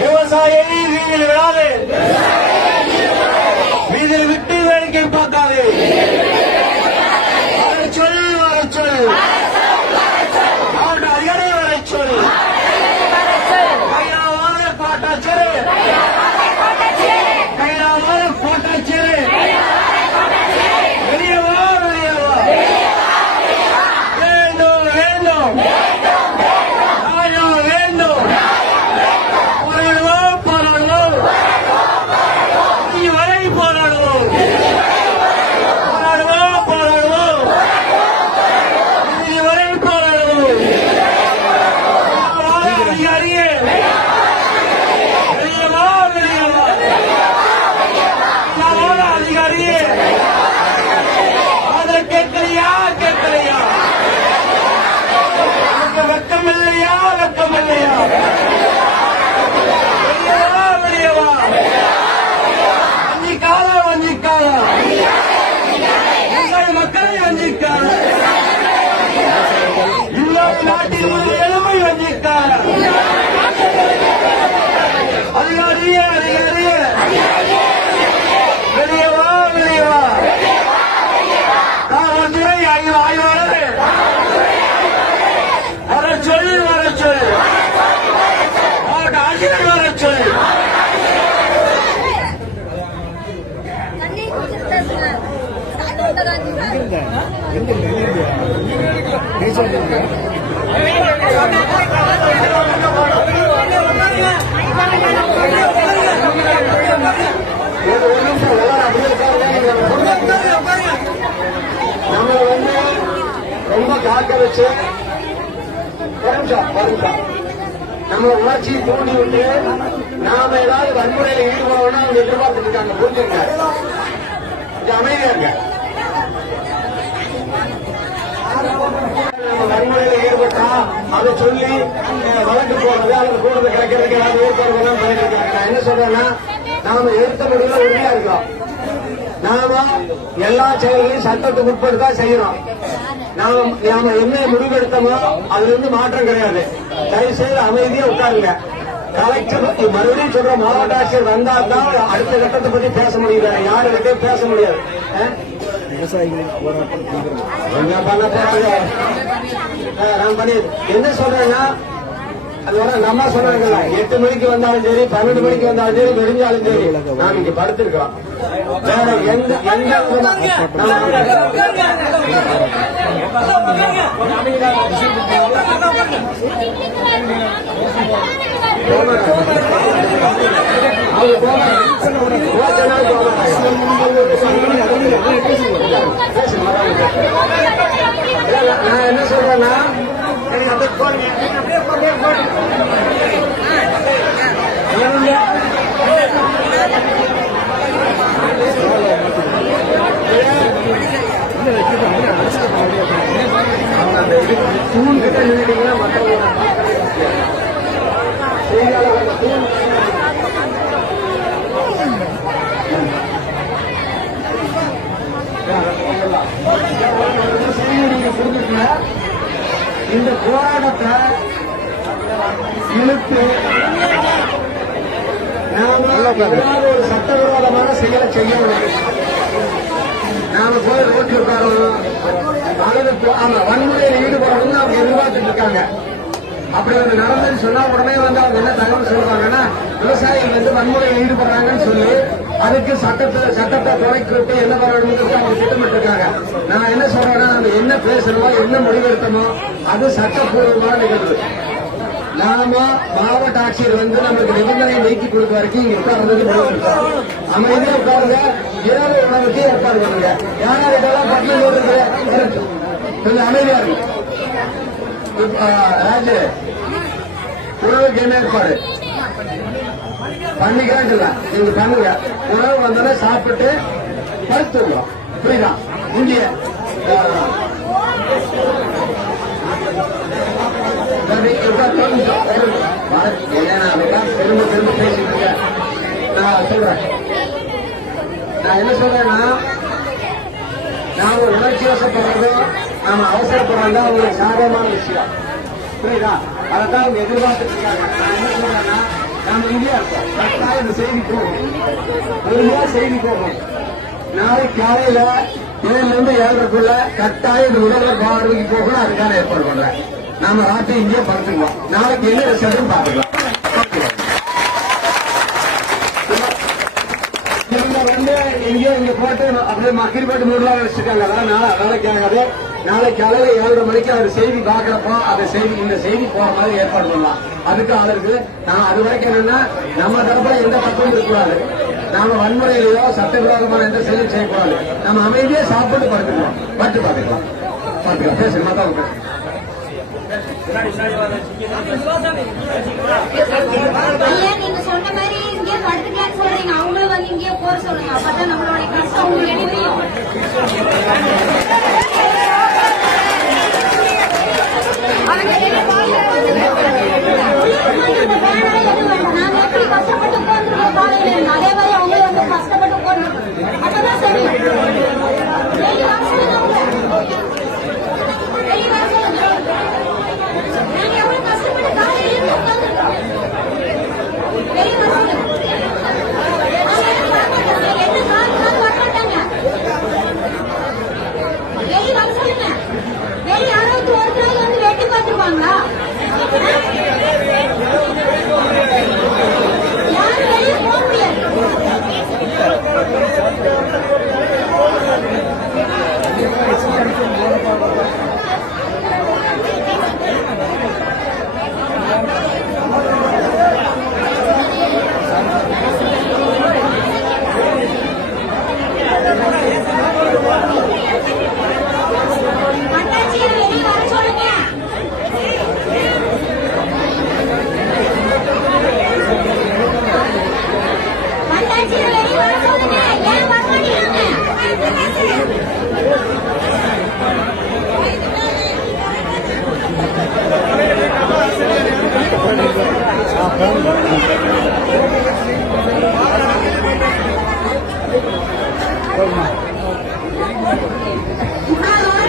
விவசாயியை வீதியில் விடாது, வீதியில் விட்டு வேடிக்கை பார்க்காது. சொல் வர சொல், மாவட்ட அதிகாரி வர சொல். கையாவான பாட்டாச்சரு, கையாவான பாட்டாச்சரு. வெளியவா வெளியவா, வேண்டும் வேண்டும் வேண்டும். போராடுவோம் போராடுவோம், இதுவரை போராடுவோம். போராடுவோம் போராடுவோம், இதுவரை போராடுவோம். அதிகாரியே வெளியவா வெளியவா, அதிகாரியே அதை கேட்கலையா கேட்கலையா? வெக்கம் இல்லையா வெக்கம் இல்லையா? வெளியவா வெளியவா, வஞ்சிக்காத வஞ்சிக்காத, மக்களை வஞ்சிக்காத, இன்னொரு நாட்டில் உள்ள எளிமை வஞ்சிக்காத. அதிகாரியே அதிகாரியே வெளியவா வெளியவா, காவல்துறை ஆய்வாளர் வர சொல்லு வர சொல்லு, மாவட்ட ஆட்சியர் வர சொல்லு. நம்ம ரொம்ப காக்க வச்சு நம்ம உணர்ச்சியை தூண்டி விட்டு நாம ஏதாவது வன்முறையில ஈடுபடணும்னு அவங்க எதிர்பார்த்துட்டு இருக்காங்க. புரிஞ்சுங்க, அமைதியா இருக்க. நம்ம வன்முறையில ஈடுபட்டா அதை சொல்லி வழக்கு போடுறது அல்லது கூடுதல் கிடைக்கிறதுக்கு ஏதாவது ஏற்பாடுகள்லாம் பண்ணிட்டு இருக்காங்க. நான் என்ன சொல்றேன்னா, நாம எடுத்த முடிவுல உறுதியா இருக்கோம். நாம எல்லா செயல்களையும் சட்டத்துக்கு உட்பட்டு தான் செய்யறோம். நாம என்ன முடிவெடுத்தோமோ அதுல இருந்து மாற்றம் கிடையாது. தயவு செய்து அமைதியா உட்காருங்க. கலெக்டர் மறுபடியும் சொல்ற, மாவட்ட ஆட்சியர் வந்தா தான் அடுத்த கட்டத்தை பத்தி பேச முடியல, யாருக்கிட்டே பேச முடியாது. நான் பண்ணி என்ன சொல்றேன்னா, அதோட நம்ம சொன்னாங்கல்ல 8 மணிக்கு வந்தாலும் சரி 12 மணிக்கு வந்தாலும் சரி விடிஞ்சாலும் சரி நாம் இங்க படுத்திருக்கிறோம். வேற எந்த நான் என்ன சொல்றேன்னா தூண் கிட்ட நின்றுட்டீங்கன்னா மற்றவங்க இந்த போராட்டத்தை இழுத்து நாம ஏதாவது ஒரு சட்டவிரோதமான செயலை செய்யணும். நாம போய் ரோட்டில் உட்காரணும் அல்லது வன்முறையில் ஈடுபடணும்னு அவங்க எதிர்பார்த்துட்டு இருக்காங்க. அப்படி வந்து நடந்துன்னு சொன்னா உடனே வந்து அவங்க என்ன தகவல் சொல்றாங்கன்னா விவசாயிகள் வந்து வன்முறையில் ஈடுபடுறாங்கன்னு சொல்லி அதுக்கு சட்டத்தை துணைக்கு விட்டு என்ன பண்ணணும்னு அவங்க திட்டமிட்டு இருக்காங்க. நான் என்ன சொல்றேன்னா நம்ம என்ன பேசணுமோ என்ன முடிவெடுத்தமோ அது சட்டப்பூர்வமான நிகழ்வு. நாம மாவட்ட ஆட்சியர் வந்து நமக்கு நிபந்தனையை நீக்கி கொடுக்க வரைக்கும் இங்க உட்கார்றது அமைதியா உட்காருங்க. இரவு உணவுக்கு ஏற்பாடு பண்ணுங்க. யாராருக்கெல்லாம் பட்டம் இருக்கு கொஞ்சம் அமைதியா இருக்கு. ராஜு உணவுக்கு என்ன ஏற்பாடு பண்ணிக்கிறாங்க இல்ல நீங்க பண்ணுங்க. உணவு வந்தோடனே சாப்பிட்டு படுத்துருவோம். புரியுதா? இங்கே திரும்ப திரும்ப பேசிட்டு இருக்கேன். நான் சொல்றேன். நான் என்ன சொல்றேன்னா நாம உணர்ச்சி வசப்படுறதும் நாம அவசரப்படுறோம் தான் உங்களுக்கு சாதகமான விஷயம். புரியுதா? அதைத்தான் அவங்க எதிர்பார்த்துட்டு இருக்காங்க. நான் என்ன சொல்றேன்னா நாம இந்தியா இருக்கோம். கட்டாயம் இந்த செய்தி போகும். ஒருமையா செய்தி போகும். நாளைக்கு காலையில 7 to 7:30 கட்டாயம் இந்த முதல்வர் பார்வைக்கு போகணும். அதுக்கான ஏற்பாடு பண்றேன். நாம ராத்திரி இங்கே படுத்துக்குவோம். நாளைக்கு என்ன ரிசல்ட் பாத்துக்கலாம். எங்கேயோ இங்க போட்டு அப்படியே மக்கிரிப்பட்டு 3 வச்சிருக்காங்க. நாளைக்கு ஆகாது. நாளைக்கு காலையில 7:30 மணிக்கு அவர் செய்தி பாக்குறப்போ அந்த செய்தி இந்த செய்தி போற மாதிரி ஏற்பாடு பண்ணலாம். அதுக்கு ஆளுக்கு நான் அது வரைக்கும் என்னன்னா நம்ம தரப்புல எந்த தப்பும் இருக்கக்கூடாது. நாம வன்முறையிலேயோ சட்டவிரோதமான எந்த செயலும் செய்யக்கூடாது. நம்ம அமைதியா சாப்பிட்டு படுத்துக்கலாம். பட்டு பாத்துக்கலாம். பேசுங்க மத்தவங்க நீங்க சொன்ன மாதிரி இங்கே படுத்துக்கலான்னு சொல்றீங்க. அவங்களும் வந்து இங்கே போற சொல்லுங்க. அப்பதான் நம்மளோட கஷ்டம் உங்களுக்கு தெரியும். நாங்க எப்படி கஷ்டப்பட்டு உட்காந்துருக்கோம் காலையில இருந்து அதே மாதிரி அவங்களும் வந்து கஷ்டப்பட்டு உட்காந்துருக்கோம். அப்பதான் சரி. நாங்க எவ்வளவு கஷ்டப்பட்டு காலையில இருந்து உட்காந்துருக்கோம். வேற யாராவது ஒருத்தராவது வந்து வெட்டி பார்த்துருவாங்களா? யாரும் வெளியே போக முடியாது.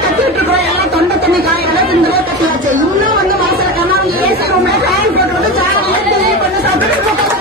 கத்திட்டு இருக்கோம். எல்லாம் தொண்டை தண்ணி காலையில கட்டியாச்சு. இன்னும் வந்து வாசல கண்ணாங்க ஏசி ரூம்ல ஃபேன் போட்டு சாலை பண்ணி சாப்பிட்டு வெளியே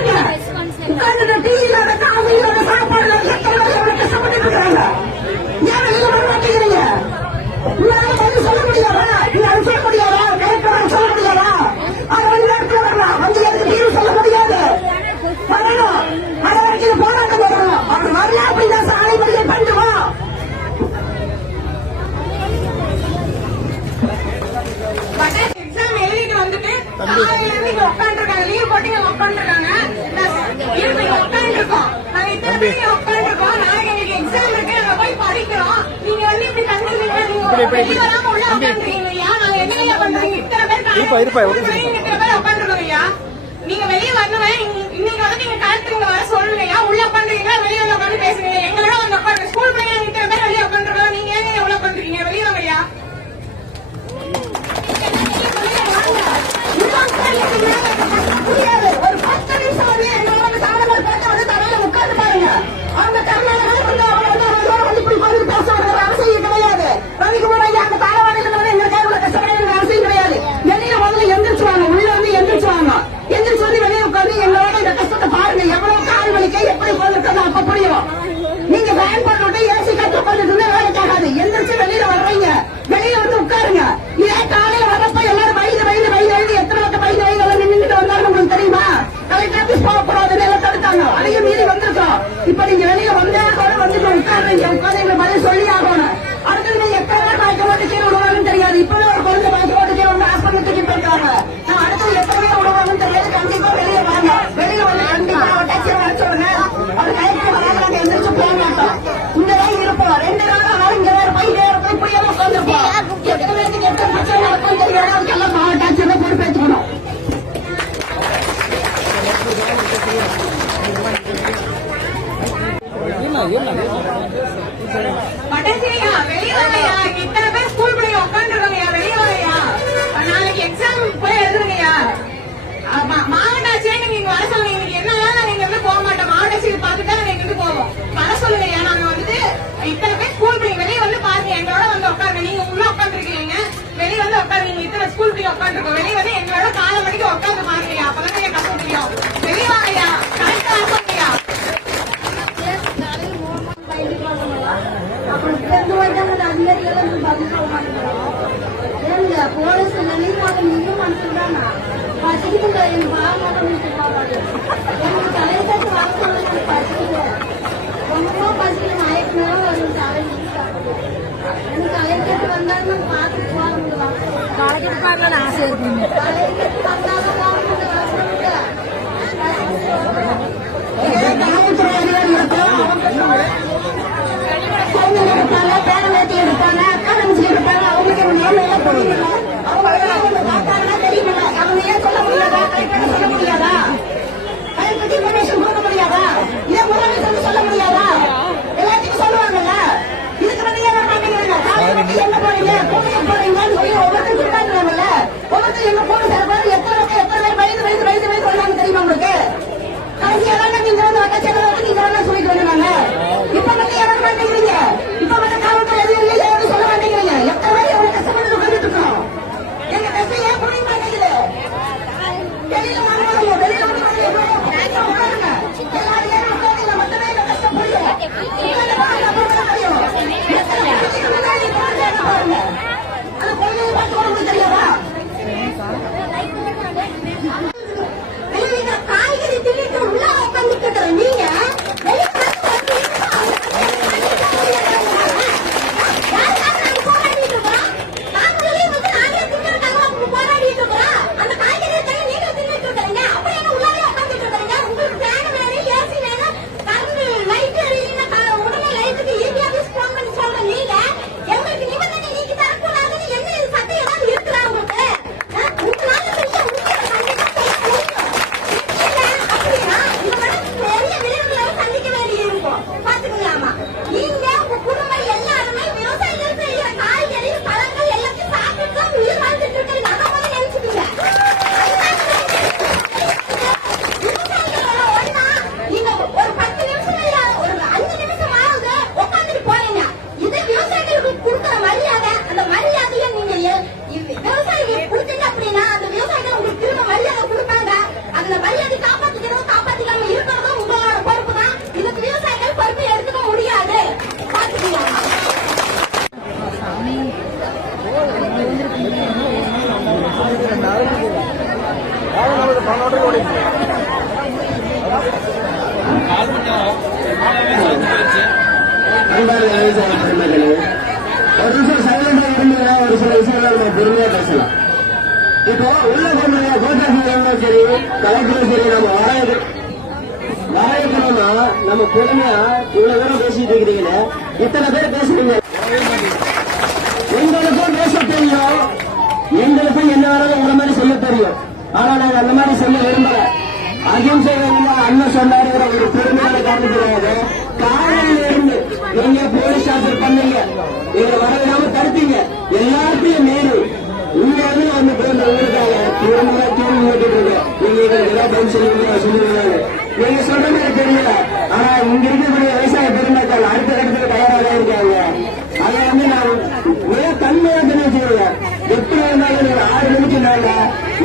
உட்காருங்க. உட்கார்ந்து டீ இல்லாத காஃபி இல்லாத சாப்பாடு எவ்வளவு கஷ்டப்பட்டு இருக்காங்க. ஏன் வெளியில வர மாட்டேங்கிறீங்க? உங்களால பதில் சொல்ல முடியாதா? நீங்க அது சொல்ல முடியாதா? கரெக்டாக சொல்ல முடியாதா? அதை வந்து நேரத்தில் வரலாம். வந்து எதுக்கு தீர்வு சொல்ல முடியாது. வரணும். அது வரைக்கும் போராட்டம் வரணும். அவர் வரல அப்படின்னா சாலை மறியல் பண்ணுவோம். எக்ஸாம் எழுதிட்டு வந்துட்டு உட்காந்துருக்காங்க. லீவ் போட்டு உட்காந்துருக்காங்க. உட்காந்துருக்கோம். நாங்க இத்தனை பேர் உட்காந்துருக்கோம். நாளைக்கு எங்களுக்கு எக்ஸாம் இருக்கு. நாங்க போய் படிக்கிறோம். நீங்க வந்து இப்படி கண்டுக்கிறீங்க. நீங்க வராம உள்ள உட்காந்துருக்கீங்க ஐயா. நாங்க என்ன பண்றீங்க? இத்தனை பேர் உட்காந்துருக்கோம் ஐயா. நீங்க வெளியே வரணும். இன்னைக்கு வந்து நீங்க கலெக்டர் வர சொல்லுங்க. உள்ள உட்காந்துருக்கீங்களா? வெளியே உள்ள உட்காந்து பேசுறீங்க. எங்களோட வந்து உட்காந்து ஸ்கூல் பிள்ளைங்க இத்தனை பேர் வெளியே உட்காந்துருக்கோம். நீங்க ஏன் உள்ள உட்காந்துருக்கீங்க? வெளியே வாங்க ஐயா. ஒரு 10 நிமிஷம் வந்து எங்களோட சாதனை பேச வந்து தலையில உட்கார்ந்து பாருங்க. அவங்க கர்நாடகாவில் வந்து வந்து இப்படி பதில் பேச வேண்டிய அவசியம் கிடையாது. ரவிக்குமார் ஐயா அந்த தாளவாடியில் வந்து எங்களுக்காக உள்ள கஷ்டப்பட வேண்டிய அவசியம் கிடையாது. வெளியில முதல்ல எந்திரிச்சுவாங்க. உள்ள வந்து எந்திரிச்சுவாங்க. எந்திரிச்சு வந்து வெளியே உட்காந்து எங்களோட இந்த கஷ்டத்தை பாருங்க. எவ்வளவு கால் வலிக்க எப்படி போயிருக்கணும் அப்ப புரியும். நீங்க ஃபேன் போட்டு விட்டு ஏசி கட்டு உட்காந்துட்டு இருந்தா வேலைக்கு ஆகாது. எந்திரிச்சு வெளியில வர்றீங்க. வெளியில வந்து உட்காருங்க. இதே காலையில வரப்ப எல்லாரும் வயது எத்தனை பக்கம் வயது நின்றுட்டு வந்தாலும் உங்களுக்கு தெரியுமா? கலெக்டர் ஆபீஸ் போகக்கூடாதுன்னு எல்லாம் தடுத்தாங்க. அதையும் மீறி வந்திருக்கோம். இப்ப நீங்க வெளியில வந்தா கூட வந்துட்டு உட்காருங்க. உட்காந்து எங்களை பதில் சொல்லி ஆகணும். அடுத்தது நீங்க எத்தனை பேர் மயக்க போட்டு கீழே விடுவாங்கன்னு தெரியாது. இப்பவே ஒரு குழந்தை மயக்க போட்டு கீழே வந்து ஹாஸ்பிட்டல் தூக்கி போயிருக்காங்க. நான் அடுத்தது எத்தனை பேர் விடுவாங்கன்னு தெரியாது. கண்டிப்பா வெளியே வாங்க. வெளியே வந்து கண்டிப்பா அவர் டாக்ஸி வர சொல்லுங்க. அவர் கலெக்டர் வராங்க. நாங்க எந்திரிச்சு போக மாட்டோம். இங்கதான் இருப்போம். 2 நாள் இங்க வேற போய் வேற போய் இப்படியெல்லாம் உட்காந்துருப்போம். எத்தனை பேருக்கு எத்தனை பிரச்சனை நடக்கும் தெரியாது. அதுக்கெல்லாம் டாக்ஸி தான் பொறுப்பேற்றுக்கணும். பட்டேசியா வெளியே வாங்கயா. இத்தனை பேர் ஸ்கூல் பிள்ளைங்க உட்காந்துருக்காங்கயா. வெளியே வாங்கயா. நாளைக்கு எக்ஸாம் போய் எழுதுங்கய்யா. மாவட்ட ஆட்சியே நீங்க இங்க வர சொல்லுங்க. இன்னைக்கு என்ன நீங்க வந்து போக மாட்டோம். மாவட்ட ஆட்சி பார்த்துட்டா நாங்க எங்கிட்டு போவோம். வர சொல்லுங்கய்யா. நாங்க வந்துட்டு இத்தனை பேர் ஸ்கூல் பிள்ளைங்க வெளியே வந்து பாருங்க. எங்களோட வந்து உட்காருங்க. நீங்க உள்ள உட்காந்துருக்கீங்க. வெளியே வந்து உட்காருங்க. இத்தனை ஸ்கூல் பிள்ளைங்க உட்காந்துருக்கோம். வெளியே வந்து எங்களோட காலை மணிக்கு உட்காந்து பாருங்கய்யா. அப்பதான் நீங்க கஷ்ட முடியும். வெளியே வாங்கய்யா. கரெக்டா சொல்லுங்கய்யா. போலீஸ் நிலைப்பாடு மிக மனசுதான் பசிக்குங்க. என் பாவம் எனக்கு தலைவர் வாக்கு பசிக்குங்க. ரொம்ப பசிக்கு மயக்கம் வரும். எனக்கு தலைக்கட்டு வந்தாலும் பார்த்துட்டு போவாங்க. தலைக்கட்டு பார்க்கல ஆசை இருக்குங்க. தலைக்கட்டு வந்தாலும் இருப்பாங்க. பேரவேட்டி எடுப்பாங்க. அக்கா தங்கச்சி எடுப்பாங்க. அவங்களுக்கு நேரம் புரியல. அவங்க பார்த்தாங்கன்னா தெரியுமில்ல. அவங்க ஏன் சொல்ல முடியாதா? சொல்ல முடியாதா? அதை பத்தி இன்ஃபர்மேஷன் கொடுக்க முடியாதா? இதே முதலமைச்சர் சொல்ல முடியாதா? எல்லாத்தையும் சொல்லுவாங்கல்ல. இதுக்கு வந்து என்ன மாட்டேங்கிறாங்க? காலையில் எங்க போறீங்க? கோவிலுக்கு போறீங்கன்னு சொல்லி ஒவ்வொருத்தரும் சொல்றாங்கல்ல. ஒவ்வொருத்தரும் எங்க போன சார் எத்தனை பேர் வயது சொல்றாங்க தெரியுமா உங்களுக்கு? கடைசியாக நீங்க வந்து வட்டச்செலவு வந்து நீங்க வேணா சொல்லிட்டு வந்தாங்க. இப்ப வந்து இறங்க மாட்டேங்கிறீங்க. இப்ப வந்து காவல்துறை எதுவும் சொல்ல மாட்டேங்கிறீங்க. எத்தனை பேர் எவ்வளவு கஷ்டப்பட்டு உட்காந்துட்டு இருக்கோம். எங்க கஷ்டம் ஏன் புரிய மாட்டேங்குது? வெளியில வாங்க. வெளியில உட்காருங்க. எல்லாரும் ஏன் உட்காருங்க? மட்டுமே இந்த கஷ்டம் புரியும். பாருங்க. அது குழந்தைய பார்த்து உங்களுக்கு தெரியாதா? விவசாய பெருமக்கள் ஒரு நிமிஷம் சைலண்டா இருந்தீங்கன்னா ஒரு சில விஷயங்கள் நம்ம பொறுமையா பேசலாம். இப்போ உள்ள போன கோட்டாட்சியரும் சரி கலெக்டரும் சரி நம்ம வரவேற்கணும்னா நம்ம பொறுமையா இவ்வளவு தூரம் பேசிட்டு இருக்கிறீங்களே, இத்தனை பேர் பேசுறீங்க. எங்களுக்கும் பேச தெரியும், எங்களுக்கும் என்ன வேணாலும் உங்களை மாதிரி சொல்ல தெரியும். ஆனா நாங்க அந்த மாதிரி சொல்ல விரும்பல. அகிம்சை அண்ணன் சொன்னாருங்கிற ஒரு பெருமையான காரணத்துக்காக காலையில இருந்து நீங்க போலீஸ் ஸ்டேஷன் பண்ணீங்க, நீங்க வரவிடாம தடுத்தீங்க, எல்லாத்தையும் மீறி இங்க வந்து வந்து போன்ற ஊருக்காக தூரமாக கேள்வி கேட்டுட்டு இருக்கோம். நீங்க எங்களுக்கு ஏதாவது பதில் சொல்லுவீங்க. நீங்க சொல்ற மாதிரி தெரியல. ஆனா இங்க இருக்கக்கூடிய விவசாய பெருமக்கள் அடுத்த கட்டத்துக்கு தயாராக இருக்காங்க. அதை வந்து நான் தன்மையா தெரிவிச்சுக்கிறேன். எப்படி இருந்தாலும் நீங்க 6 மணிக்கு நாங்க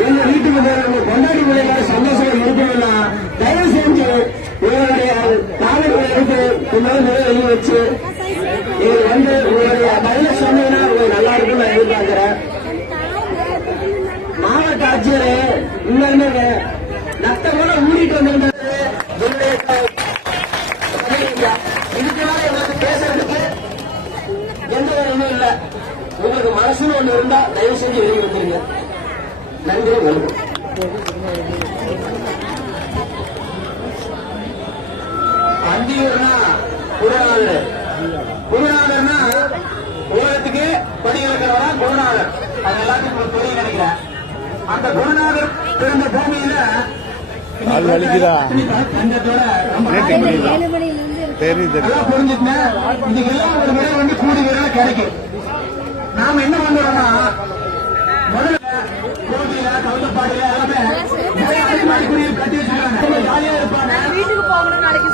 எங்க வீட்டுக்கு போய் கொண்டாடி முறையில சந்தோஷமா இருக்கணும்னா தயவு செஞ்சு உங்களுடைய காலங்களை எடுத்து கொஞ்சம் வெளியே வச்சு நீங்க வந்து உங்களுடைய பதில சொன்னீங்கன்னா உங்களுக்கு நல்லா இருக்கும் நான் எதிர்பார்க்கிறேன். மாவட்ட ஆட்சியரே இன்னும் நத்தம் ஊடிட்டு வந்திருந்தது இதுக்கு மேல எங்களுக்கு பேசுறதுக்கு எந்த வேலையும் இல்லை. உங்களுக்கு மனசுன்னு ஒண்ணு இருந்தா தயவு செஞ்சு வெளியே வந்துருங்க. நன்றி, வணக்கம். அந்தியூர்னா குருநாதர், குருநாதர்னா உலகத்துக்கு படி இருக்கிறவரா குருநாதர். அது எல்லாத்துக்கும் தெரியும் நினைக்கிறேன். அந்த குருநாதர் பிறந்த பூமியில புரிஞ்சுக்கங்க. இதுக்கு எல்லாம் ஒரு முறை வந்து கூடி விரல கிடைக்கும். நாம என்ன பண்றோம்னா முதல்ல கோவில கவுந்தப்பாடியில எல்லாமே அதிகமாக குடியிருப்பு கட்டி வச்சிருக்காங்க. ஜாலியா இருப்பாங்க. வீட்டுக்கு போகணும் நாளைக்கு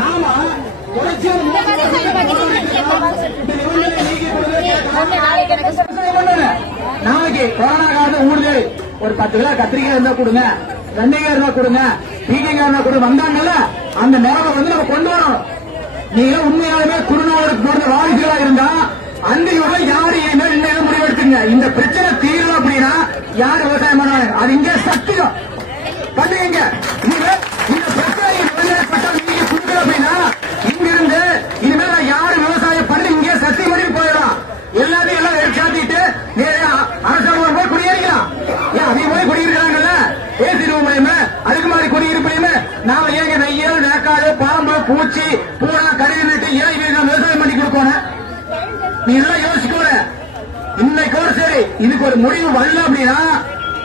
நாம நாளைக்கு கொரோனா காலத்து ஊடுது ஒரு 10 கிலோ கத்திரிக்காய் இருந்தா கொடுங்க, வெண்டைக்காய் இருந்தா கொடுங்க, பீக்கைக்காய் இருந்தா கொடுங்க. வந்தாங்கல்ல அந்த நிலவை வந்து நம்ம கொண்டு வரணும். நீங்க உண்மையாலுமே குருநாதருக்கு போன்ற வாரிசுகளா இருந்தா அந்த யாரு என்ன முடிவெடுத்துங்க. இந்த பிரச்சனை தீரணும் அப்படின்னா யாரு விவசாயம் பண்ணுவாங்க? அது இங்க சத்தியம் பண்ணுவீங்க. இந்த பிரச்சனை நீங்க கொடுக்கல அப்படின்னா இங்கிருந்து இனிமேல் யாரு விவசாயம் பண்ணி இங்கே சத்தியம் பண்ணி போயிடலாம். எல்லாத்தையும் எல்லாம் சாத்திட்டு அரசாங்கம் போய் குடியேறிக்கலாம். ஏன் அதிக போய் குடியிருக்கிறாங்கல்ல ஏசிடுவோம் மூலியமா அதுக்கு மாதிரி குடியிருப்பையுமே நாம ஏங்க நெய்யல் நேக்காடு பாம்பு பூச்சி பூரா கருவி நட்டு ஏன் விவசாயம் பண்ணி கொடுக்கணும்? நீ எல்லாம் யோசிக்கல. இன்னைக்கோட சரி இதுக்கு ஒரு முடிவு வரல அப்படின்னா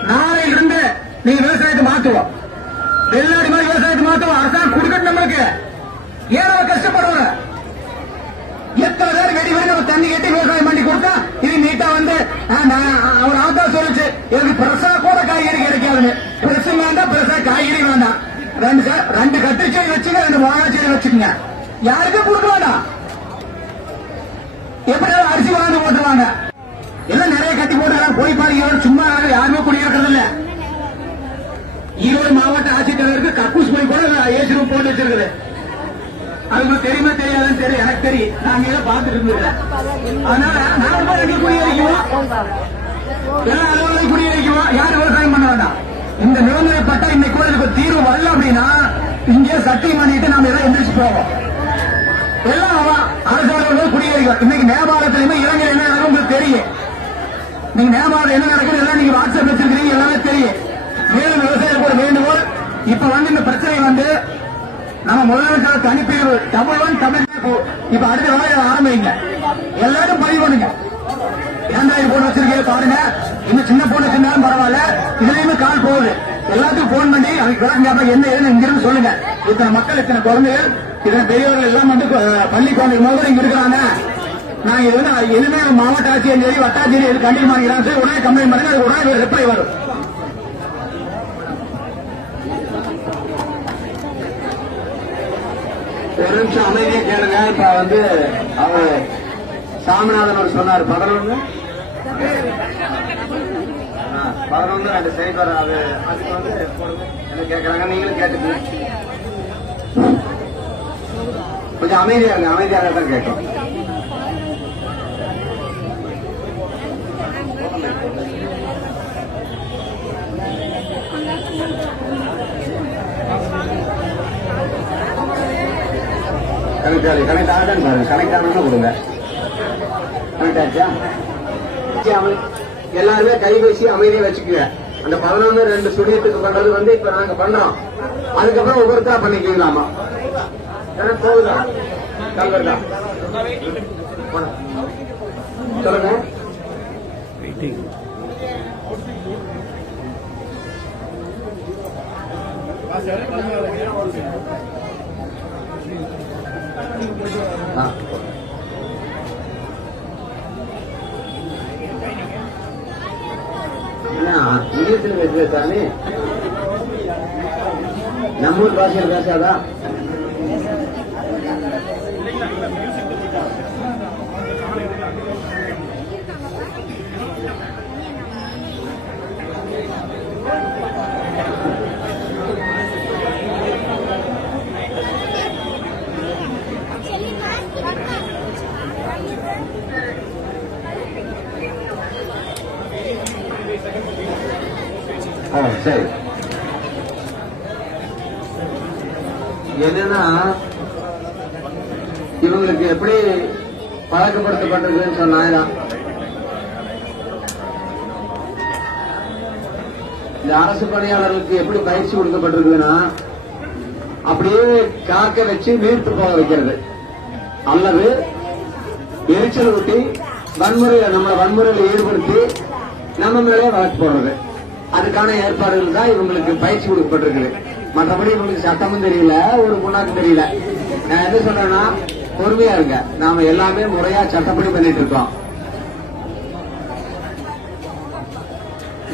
நாளையில இருந்து நீங்க விவசாயத்தை மாத்துவோம். வெளிநாடு மாதிரி விவசாயத்தை மாத்துவோம். அரசாங்கம் கொடுக்கணும் நம்மளுக்கு. ஏன் நம்ம கஷ்டப்படுவோம்? எத்தனை பேர் வெடி வெடி நம்ம தண்ணி கட்டி விவசாயம் பண்ணி கொடுத்தா இது நீட்டா வந்து அவர் ஆத்தா சொல்லிச்சு எனக்கு பிரசா கூட காய்கறி கிடைக்காதுன்னு. பிரசு வேண்டாம், பிரசா காய்கறி வேண்டாம். 2 கத்திரிச்செடி வச்சுங்க, 2 மிளகாய் செடி வச்சுக்கோங்க. யாருக்கும் கொடுக்க வேண்டாம். எப்படியாவது அரிசி வாங்கி போட்டுருவாங்க. எல்லாம் நிறைய கட்டி போட்டுருக்காங்க. போய் பாருங்க, சும்மா யாருமே குடியிருக்கிறது இல்ல. ஈரோடு மாவட்ட ஆட்சித்தலைவருக்கு கக்கூஸ் போய் கூட ஏசி ரூம் போட்டு வச்சிருக்குது. அது தெரியுமா தெரியாதுன்னு தெரியும், எனக்கு தெரியும். நாங்க எல்லாம் பார்த்துட்டு இருந்தேன். அதனால நாம எங்க குடியேறிக்குவோம், எல்லா அளவுலையும் குடியேறிக்குவோம். யாரும் விவசாயம் பண்ண வேண்டாம். இந்த நிபந்தனைப்பட்ட இன்னைக்கு கூட இதுக்கு தீர்வு வரல அப்படின்னா இங்கே சத்தியம் பண்ணிட்டு நாம எல்லாம் எந்திரிச்சு போவோம். எல்லாம் அரசாங்கம் குடியேறிக்கும். இன்னைக்கு நேபாளத்திலுமே இளைஞர் என்ன நடக்கும் உங்களுக்கு தெரியும். நீங்க நேபாளம் என்ன நடக்குது எல்லாம் நீங்க வாட்ஸ்அப் வச்சிருக்கீங்க, எல்லாமே தெரியும். மேலும் விவசாயம் கூட வேண்டுகோள். இப்ப வந்து இந்த பிரச்சனை வந்து நம்ம முதலமைச்சர் தனிப்பிரிவு தமிழ் 1 தமிழ் இப்ப அடுத்த வேலையை ஆரம்பிங்க. எல்லாரும் பதிவு பண்ணுங்க. 2000 போன் வச்சிருக்கீங்க பாருங்க. இன்னும் சின்ன போன் வச்சிருந்தாலும் பரவாயில்ல, இதுலயுமே கால் போகுது. எல்லாத்துக்கும் போன் பண்ணி அதுக்கு விளக்கம் என்ன ஏதுன்னு இங்கிருந்து சொல்லுங்க. இத்தனை மக்கள், இத்தனை குழந்தைகள், இத்தனை பெரியவர்கள் எல்லாம் வந்து பள்ளி குழந்தைகள் முதல்ல இங்க இருக்கிறாங்க. நான் இது வந்து எதுவுமே மாவட்ட ஆட்சியர் சரி வட்டாட்சியர் எது கண்டிப்பா மாறிக்கிறாங்க. உடனே கம்ப்ளைண்ட் பண்ணுங்க, அது உடனே ரிப்ளை வரும். ஒரு நிமிஷம் அமைதியா கேளுங்க. இப்ப வந்து அவர் சாமிநாதன் அவர் சொன்னார் 11 2 சரி வர அது அதுக்கு வந்து என்ன கேட்கறாங்க நீங்களும் கேட்டுக்கீங்க. கொஞ்சம் அமைதியாக தான் கேட்கும். கணக்காளி கணக்கு ஆகான்னு பாருங்க, கணக்கு ஆகணும்னு கொடுங்க. கணக்கு ஆச்சா? எல்லாருமே கைபேசி அமைதியா வச்சுக்குங்க. அந்த 11-2 சுடியத்துக்கு பண்றது வந்து இப்ப நாங்க பண்றோம். அதுக்கப்புறம் ஒவ்வொருத்தரா பண்ணிக்கலாமா? போகுதா கல்வர்தா சொல்லுங்க. இங்கிலீஷ்ல பேசுறானே, நம்ம ஊர் பாஷையில் பேசாதா? சரி, என்னன்னா இவங்களுக்கு எப்படி பழக்கப்படுத்தப்பட்டிருக்குன்னு சொன்னா, இந்த அரசு பணியாளர்களுக்கு எப்படி பயிற்சி கொடுக்கப்பட்டிருக்குன்னா, அப்படியே காக்க வச்சு நீர்த்து போக வைக்கிறது அல்லது எரிச்சல் ஊட்டி வன்முறையில் ஈடுபடுத்தி நம்ம மேலே வழக்கு போடுறது. அதுக்கான ஏற்பாடுகள் தான் இவங்களுக்கு பயிற்சி கொடுக்கப்பட்டிருக்குது. மற்றபடி இவங்களுக்கு சட்டமும் தெரியல, ஒரு முன்னாக்கு தெரியல. நான் என்ன சொல்றேன்னா, பொறுமையா இருங்க. நாம எல்லாமே முறையா சட்டப்படி பண்ணிட்டு இருக்கோம்.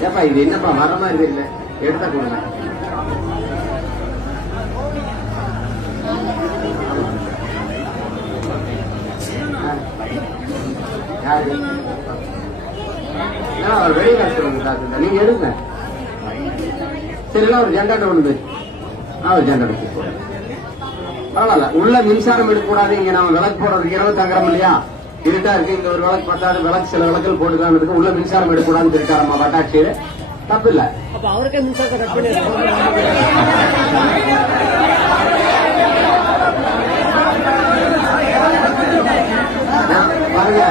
ஏப்பா இது என்னப்பா வர மாதிரி இல்லை, எடுத்த கொடுங்க. வெளியில நீங்க எடுங்க. சரிங்களா? ஒரு ஜென்ரேட்டர் ஒண்ணு, ஒரு ஜென்ரேட்டர் பரவாயில்ல. உள்ள மின்சாரம் எடுக்கக்கூடாது. இங்க நம்ம விளக்கு போடுறதுக்கு இரவு தங்குறோம் இல்லையா, இருட்டா இருக்கு. இங்க ஒரு விளக்கு 10 விளக்கு, சில விளக்குகள் போட்டுதான் உள்ள மின்சாரம் எடுக்கக்கூடாதுன்னு இருக்காரம்மா வட்டாட்சியர். தப்பு இல்ல. அவருக்கே மின்சாரத்தை கட் பண்ணி பாருங்க.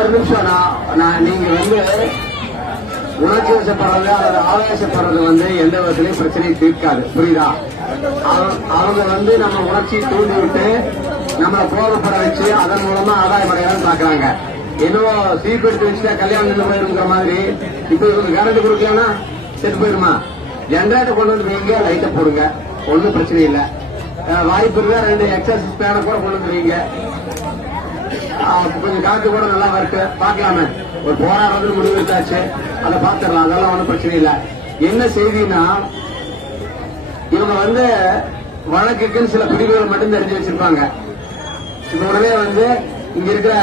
ஒரு நிமிஷம், நீங்க வந்து உணர்ச்சி வசப்படுறது அல்லது ஆவேசப்படுறது வந்து எந்த விதத்திலையும் பிரச்சனையை தீர்க்காது. புரியுதா? அவங்க வந்து நம்ம உணர்ச்சியை தூண்டி விட்டு நம்மளை கோபப்பட வச்சு அதன் மூலமா ஆதாயம் அடையாளம் பாக்குறாங்க. என்னவோ சீப் எடுத்து வச்சுட்டா கல்யாணம் நின்று போயிருக்கிற மாதிரி. இப்ப இவங்க கரண்ட் கொடுக்கலன்னா செத்து போயிருமா? ஜென்ரேட்டர் கொண்டு வந்து வைங்க, லைட்டை போடுங்க, ஒன்னும் பிரச்சனை இல்லை. வாய்ப்பு இருந்தா 2 எக்ஸசைஸ் பேனை கூட கொண்டு வந்துருவீங்க. கொஞ்சம் காத்து கூட நல்லா இருக்கு, பாக்கலாமே. ஒரு போராடுறது முடிவு எடுத்தாச்சு, அதை பாத்துடலாம். அதெல்லாம் ஒன்றும் பிரச்சனை இல்லை. என்ன செய்தினா, இவங்க வந்து வழக்குக்குன்னு சில பிரிவுகள் மட்டும் தெரிஞ்சு வச்சிருப்பாங்க. இப்ப உடனே வந்து இங்க இருக்கிற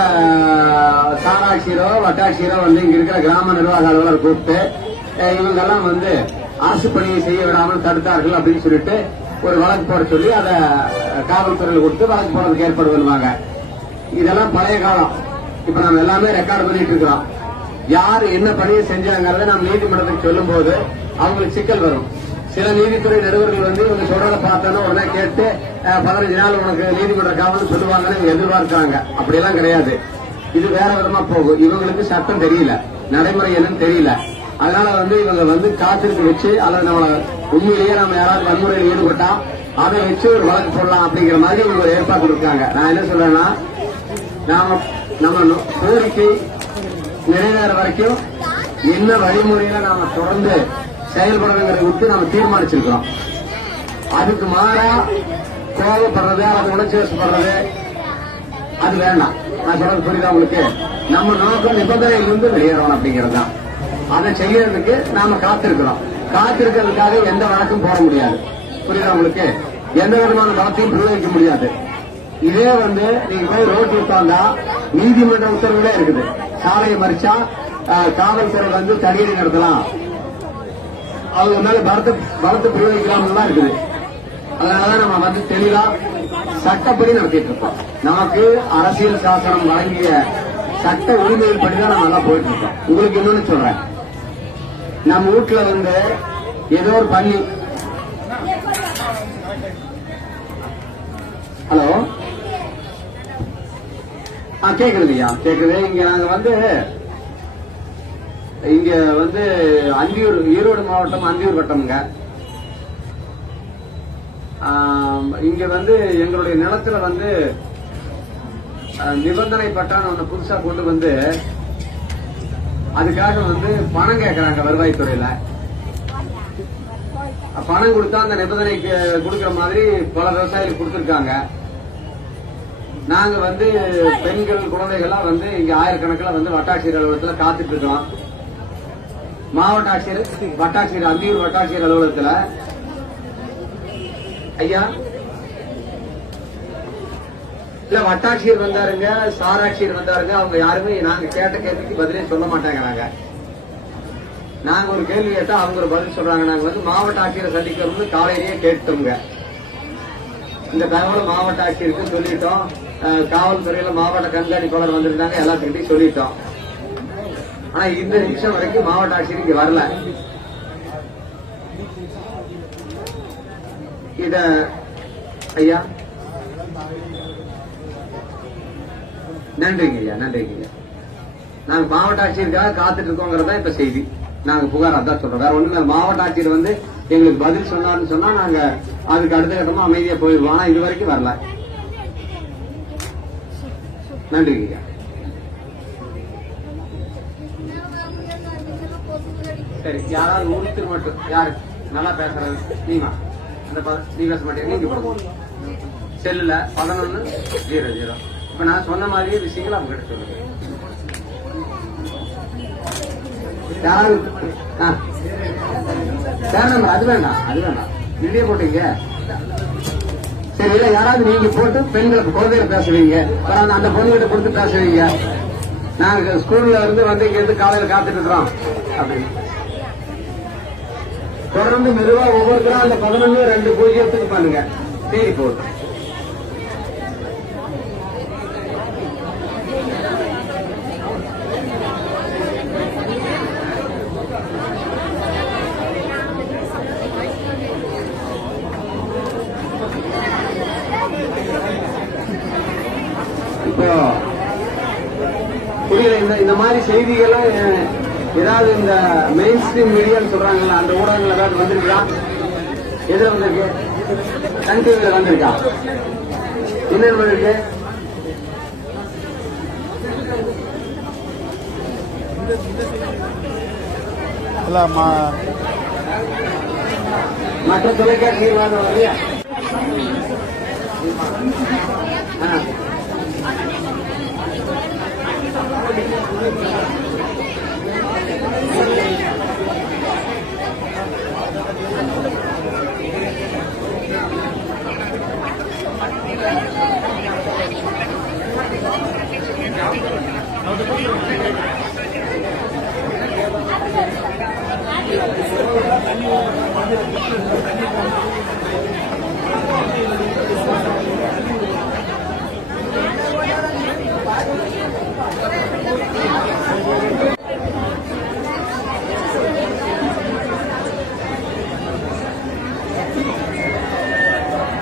சாராட்சியரோ வட்டாட்சியரோ வந்து இங்க இருக்கிற கிராம நிர்வாக அலுவலர் கூப்பிட்டு இவங்கெல்லாம் வந்து அரசு பணியை செய்ய விடாமல் தடுத்தார்கள் அப்படின்னு சொல்லிட்டு ஒரு வழக்கு போட சொல்லி அதை காவல்துறையில் கொடுத்து வழக்கு போடுறதுக்கு ஏற்பாடு பண்ணுவாங்க. இதெல்லாம் பழைய காலம். இப்ப நம்ம எல்லாமே ரெக்கார்டு பண்ணிட்டு இருக்கிறோம். யாரு என்ன பணியை செஞ்சாங்கிறத நம்ம நீதிமன்றத்துக்கு சொல்லும் போது அவங்களுக்கு சிக்கல் வரும். சில நீதித்துறை நடுவர்கள் வந்து இவங்க சொல்றத பார்த்தோன்னா உடனே கேட்டு 15 நாள் உனக்கு நீதிமன்ற காவல் சொல்லுவாங்கன்னு இவங்க எதிர்பார்க்கிறாங்க. அப்படியெல்லாம் கிடையாது. இது வேற விதமா போகும். இவங்களுக்கு சட்டம் தெரியல, நடைமுறை என்னன்னு தெரியல. அதனால வந்து இவங்க வந்து காத்திருக்கு வச்சு அல்லது நம்மள உண்மையிலேயே நம்ம யாராவது வன்முறையில் ஈடுபட்டா அதை வச்சு ஒரு வழக்கு போடலாம் அப்படிங்கிற மாதிரி இவங்க ஒரு ஏற்பாடு இருக்காங்க. நான் என்ன சொல்றேன்னா, நம்ம கோரிக்கை நிறைவேற வரைக்கும் என்ன வழிமுறையில நாம தொடர்ந்து செயல்படுறதை விட்டு நம்ம தீர்மானிச்சிருக்கிறோம். அதுக்கு மாறா கோபப்படுறது அல்லது உணர்ச்சி வசப்படுறது அது வேண்டாம். நான் சொல்றது புரியுதா உங்களுக்கு? நம்ம நோக்கம் நிபந்தனையிலிருந்து வெளியேறணும் அப்படிங்கிறது தான். அதை செய்யறதுக்கு நாம காத்திருக்கிறோம். காத்திருக்கிறதுக்காக எந்த வழக்கும் போட முடியாது. புரியுதா உங்களுக்கு? எந்த விதமான வழக்கையும் பிரயோகிக்க முடியாது. இதே வந்து நீங்க போய் ரோட்டில் உட்கார்ந்தா நீதிமன்ற உத்தரவுகளே இருக்குது. சாலையை மறிச்சா காவல்துறை வந்து தடியடி நடத்தலாம், அவங்க மேல பலத்தை பிரயோகிக்கலாம் தான் இருக்குது. அதனாலதான் நம்ம வந்து தெளிவா சட்டப்படி நடத்திட்டு இருக்கோம். நமக்கு அரசியல் சாசனம் வழங்கிய சட்ட உரிமைகள் படிதான் நம்ம நல்லா போயிட்டு இருக்கோம். உங்களுக்கு இன்னொன்னு சொல்றேன், நம்ம வீட்டுல வந்து ஏதோ ஒரு பள்ளி. ஹலோ, கேக்குதுங்கய்யா, கேக்குது. இங்க வந்து அந்தியூர், ஈரோடு மாவட்டம் அந்தியூர் வட்டம்ங்க. இங்க வந்து எங்களுடைய நிலத்துல வந்து நிபந்தனை பட்டான்னு ஒண்ணு புதுசா கொண்டு வந்து அதுக்காக வந்து பணம் கேட்கறாங்க வருவாய்த்துறையில. பணம் கொடுத்தா அந்த நிபந்தனைக்கு கொடுக்கிற மாதிரி பல விவசாயிகள் கொடுத்திருக்காங்க. நாங்க வந்து பெண்கள் குழந்தைகள்லாம் வந்து இங்க ஆயிரக்கணக்கில் வந்து வட்டாட்சியர் அலுவலகத்தில் காத்துட்டு இருக்கோம். மாவட்ட ஆட்சியர், வட்டாட்சியர், அந்தியூர் வட்டாட்சியர் அலுவலகத்தில் ஐயா இல்ல வட்டாட்சியர் வந்தாருங்க, சாராட்சியர் வந்தாருங்க. அவங்க யாருமே நாங்க கேட்ட கேள்விக்கு பதிலே சொல்ல மாட்டாங்க. நாங்க ஒரு கேள்வி கேட்டா அவங்க ஒரு பதில் சொல்றாங்க. நாங்க வந்து மாவட்ட ஆட்சியரை சந்திக்கிறோம்னு காலையிலேயே கேட்டோங்க. இந்த தகவலை மாவட்ட ஆட்சியருக்கு சொல்லிட்டோம். காவல்துறையில மாவட்ட கண்காணிப்பாளர் வந்திருந்தாங்க, எல்லாத்துக்கிட்டையும் சொல்லிட்டோம். ஆனா இந்த நிமிஷம் வரைக்கும் மாவட்ட ஆட்சியர் இங்க வரல. இத ஐயா நன்றிங்க ஐயா, நன்றிங்க ஐயா. நாங்க மாவட்ட ஆட்சியருக்காக காத்துட்டு இருக்கோங்கிறதா இப்ப செய்தி. நாங்க புகார் அதான் சொல்றோம், வேற ஒண்ணுமே. மாவட்ட ஆட்சியர் வந்து எங்களுக்கு பதில் சொன்னார்னு சொன்னா நாங்க அதுக்கு அடுத்த கட்டமா அமைதியா போயிடுவோம். ஆனா இது வரைக்கும் வரல. நன்றிங்க ஐயா. சரி, யாராவது ஒருத்தர் மட்டும், யாரு நல்லா பேசுறது? நீங்க நீ பேச மாட்டீங்க. நீங்க செல்லுல 1100. இப்ப நான் சொன்ன மாதிரியே விஷயங்கள் அவங்க கிட்ட சொல்லுங்க. யாராவது அது வேண்டாம், அது வேண்டாம், வெளியே போட்டீங்க. சரி, இல்ல யாராவது நீங்க போட்டு பெண்களுக்கு குழந்தைகள் பேசுவீங்க, அந்த பொண்ணுகிட்ட கொடுத்து பேசுவீங்க. நாங்க ஸ்கூல்ல வந்து இங்க இருந்து காலையில காத்துட்டு இருக்கிறோம் அப்படின்னு தொடர்ந்து மெதுவா ஒவ்வொருத்தரும் அந்த 11-2-0 பண்ணுங்க. தேடி போகுது. இப்போ புரியல. இந்த மாதிரி செய்திகள்லாம் ஏதாவது இந்த மெயின் ஸ்ட்ரீம் மீடியான்னு சொல்றாங்கல்ல, அந்த ஊடகங்கள் ஏதாவது வந்திருக்கா? எதுல வந்திருக்கு? சன் டிவில வந்திருக்கா? என்ன வந்திருக்கு? மற்ற தொலைக்காட்சி வரலையா?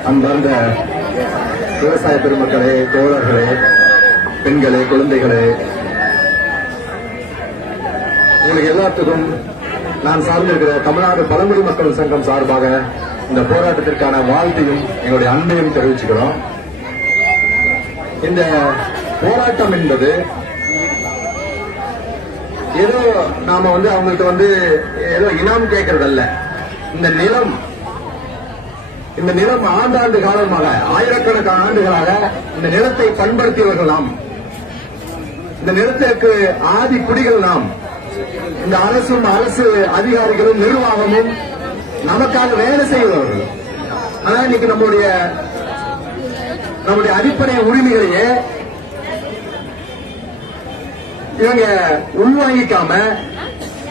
அன்பார்ந்த விவசாய பெருமக்களே, தோழர்களே, பெண்களே, குழந்தைகளே, உங்களுக்கு எல்லாத்துக்கும் நான் சார்ந்திருக்கிற தமிழ்நாடு பழங்குடி மக்கள் சங்கம் சார்பாக இந்த போராட்டத்திற்கான வாழ்த்தையும் எங்களுடைய அன்பையும் தெரிவிச்சுக்கிறோம். இந்த போராட்டம் என்பது ஏதோ நாம அவங்களுக்கு ஏதோ இனாம் கேட்கறதல்ல. இந்த நிலம் ஆண்டாண்டு காலமாக, ஆயிரக்கணக்கான ஆண்டுகளாக இந்த நிலத்தை பண்படுத்தியவர்கள் நாம். இந்த நிலத்திற்கு ஆதி குடிகள் நாம். இந்த அரசு அதிகாரிகளும் நிர்வாகமும் நமக்காக வேலை செய்வர்கள். ஆனா இன்னைக்கு நம்முடைய அடிப்படை உரிமைகளையே இவங்க உள்வாங்கிக்காம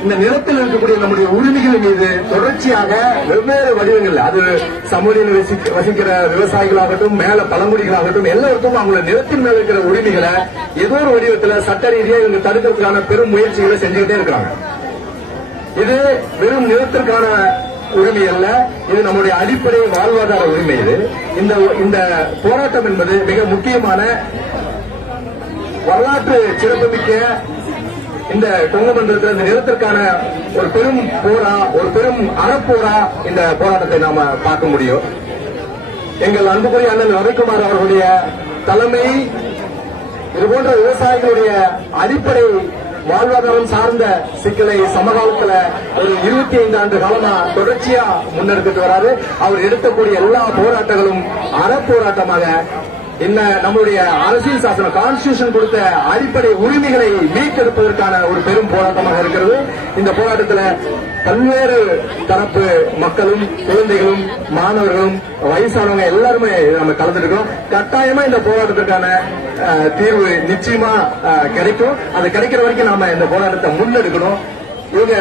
இந்த நிலத்தில் இருக்கக்கூடிய நம்முடைய உரிமைகள் மீது தொடர்ச்சியாக வெவ்வேறு வடிவங்கள், அது சமூகத்தில் வசிக்கிற விவசாயிகளாகட்டும், மேல பழங்குடிகளாகட்டும், எல்லாருக்கும் அவங்கள நிலத்தின் மேல இருக்கிற உரிமைகளை ஏதோ ஒரு வடிவத்தில் சட்ட ரீதியாக இவங்க தடுக்கிறதுக்கான பெரும் முயற்சிகளை செஞ்சுக்கிட்டே இருக்கிறாங்க. இது வெறும் நிலத்திற்கான உரிமை அல்ல, இது நம்முடைய அடிப்படை வாழ்வாதார உரிமை. இது இந்த போராட்டம் என்பது மிக முக்கியமான வரலாற்று சிறப்புமிக்க இந்த கொங்கமண்டலத்தில் இந்த நிலத்திற்கான ஒரு பெரும் போரா, ஒரு பெரும் அறப்போரா இந்த போராட்டத்தை நாம பார்க்க முடியும். எங்கள் அன்புக்குரிய அண்ணன் ரவிக்குமார் அவர்களுடைய தலைமை இதுபோன்ற விவசாயிகளுடைய அடிப்படை வாழ்வாதாரம் சார்ந்த சிக்கலை சமகாலத்தில் ஒரு 25 ஆண்டு காலமா தொடர்ச்சியா முன்னெடுத்துட்டு வராரு. அவர் எடுக்கக்கூடிய எல்லா போராட்டங்களும் அறப்போராட்டமாக என்ன நம்முடைய அரசியல் சாசனம் கான்ஸ்டிடியூஷன் கொடுத்த அடிப்படை உரிமைகளை மீட்டெடுப்பதற்கான ஒரு பெரும் போராட்டமாக இருக்கிறது. இந்த போராட்டத்தில் பல்வேறு தரப்பு மக்களும், குழந்தைகளும், மாணவர்களும், வயசானவங்க எல்லாருமே நம்ம கலந்துருக்கோம். கட்டாயமா இந்த போராட்டத்துக்கான தீர்வு நிச்சயமா கிடைக்கும். அது கிடைக்கிற வரைக்கும் நாம இந்த போராட்டத்தை முன்னெடுக்கணும். இவங்க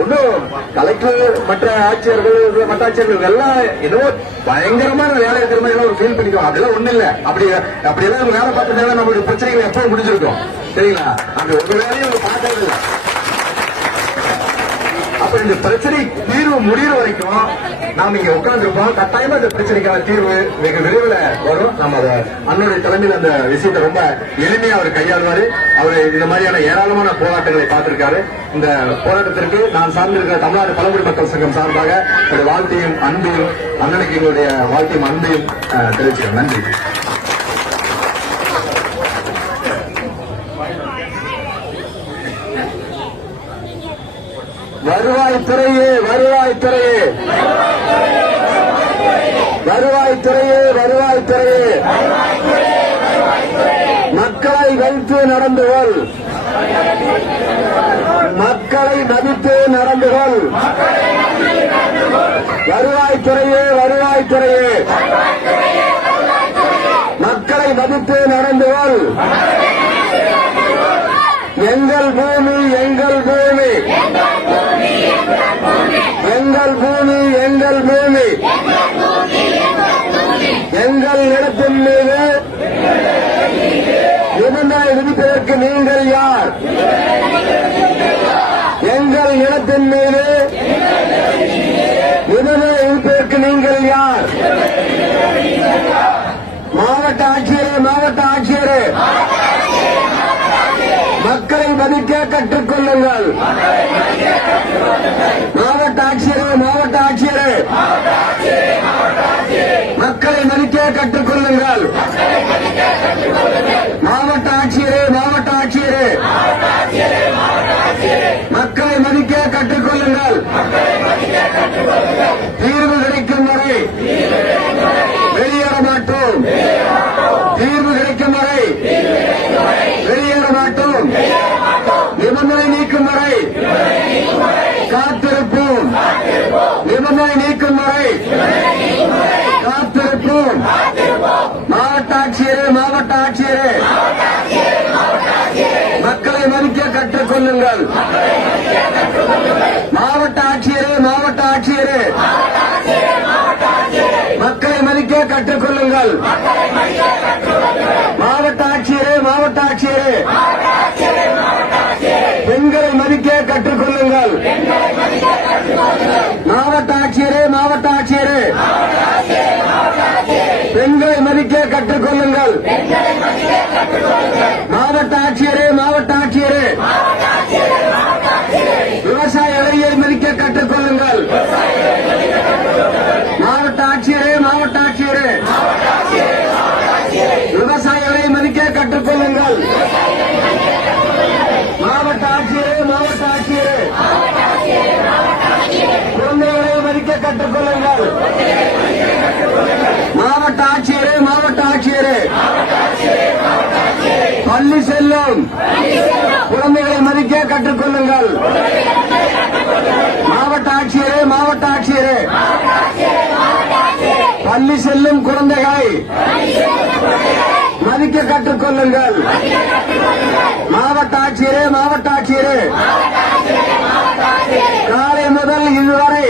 ஒன்னும் கலெக்டர், மற்ற ஆட்சியர்கள், வட்டாட்சியர்கள் எல்லாம் ஏதோ பயங்கரமான வேலை இருக்கிற மாதிரி ஒரு ஃபீல் பண்ணிக்கோ. அதெல்லாம் ஒண்ணு இல்ல. அப்படியெல்லாம் வேலை பார்த்துட்டாங்க நம்மளுடைய பிரச்சனைகள் எப்பவும் முடிஞ்சிருக்கும். சரிங்களா? அந்த ஒரு வேலையும் பார்க்கறது இல்லை. அப்ப இந்த பிரச்சனை தீர்வு முடிகிற வரைக்கும் நாம இங்க உட்கார்ந்துருப்போம். கட்டாயமா இந்த பிரச்சனைக்கான தீர்வு மிக விரைவில் வரும். நம்ம அண்ணனுடைய தலைமையில் அந்த விஷயத்தை ரொம்ப எளிமையா அவர் கையாளுவாரு. அவர் இந்த மாதிரியான ஏராளமான போராட்டங்களை பார்த்திருக்காரு. இந்த போராட்டத்திற்கு நான் சார்ந்திருக்கிற தமிழ்நாடு பழங்குடி மக்கள் சங்கம் சார்பாக என்னுடைய வாழ்த்தையும் அன்பையும், அண்ணனுக்கு எங்களுடைய வாழ்த்தையும் அன்பையும் தெரிவிச்சுக்கிறேன். நன்றி. வருவாய்த்துறையே, வருவாய்த்துறையே, வருவாய்த்துறையே, வருவாய்த்துறையே, மக்களை வைத்து நடந்து கொள், மக்களை மதித்து நடந்து கொள். வருவாய்த்துறையே, வருவாய்த்துறையே, மக்களை மதித்து நடந்து கொள். எங்கள் பூமி, எங்கள் பூமி, எங்கள் பூமி, எங்கள் பூமி, எங்கள் நிலத்தின் மீது நிபந்தனை விதிப்பதற்கு நீங்கள் யார்? எங்கள் நிலத்தின் மீது நிபந்தனை விதிப்பதற்கு நீங்கள் யார்? மாவட்ட ஆட்சியரே, மாவட்ட ஆட்சியரே, மக்களை மதிக்க கற்றுக் கொள்ளுங்கள். மாவட்ட ஆட்சியரே, மாவட்ட ஆட்சியரே, மக்களை மதிக்க கற்றுக் கொள்ளுங்கள். மாவட்ட ஆட்சியரே, மாவட்ட ஆட்சியரே, மக்களை மதிக்க கற்றுக் கொள்ளுங்கள். தீர்வு கிடைக்கும் வரை வெளியேற மாட்டோம். தீர்வு கிடைக்கும் வரை வெளியேற மாட்டோம். நிபந்தனை நீக்கும் வரை காத்திருப்போம். நிபந்தனை நீக்கும் வரை காத்திருப்போம். மாவட்ட ஆட்சியரே, மாவட்ட ஆட்சியரே, மக்களை மதிக்க கற்றுக் கொள்ளுங்கள். மாவட்ட ஆட்சியரே, மாவட்ட ஆட்சியரே, மக்களை மதிக்க கற்றுக் கொள்ளுங்கள். மாவட்ட ஆட்சியரே, மாவட்ட ஆட்சியரே, பெண்களை மதிக்க கற்றுக் கொள்ளுங்கள். மாவட்ட ஆட்சியரே, மாவட்ட ஆட்சியரே, பெண்களை மதிக்க கற்றுக் கொள்ளுங்கள். மாவட்ட ஆட்சியரே, மாவட்ட ஆட்சியரே, விவசாய வரியை மதிக்க கற்றுக் கொள்ளுங்கள். மாவட்ட ஆட்சியரே, மாவட்ட ஆட்சியரே, விவசாய வரியை மதிக்க கற்றுக் கொள்ளுங்கள். மாவட்ட ஆட்சியரே, மாவட்ட ஆட்சியரே, குழந்தைகளை மதிக்க கற்றுக் கொள்ளுங்கள். மாவட்ட ஆட்சியரே, மாவட்ட ஆட்சியரே, பள்ளி செல்லும் குழந்தைகளை மதிக்க கற்றுக் கொள்ளுங்கள். மாவட்ட ஆட்சியரே, மாவட்ட ஆட்சியரே, பள்ளி செல்லும் குழந்தைகளை மதிக்க கற்றுக் கொள்ளுங்கள். மாவட்ட ஆட்சியரே, மாவட்ட ஆட்சியரே, காலை முதல் இதுவரை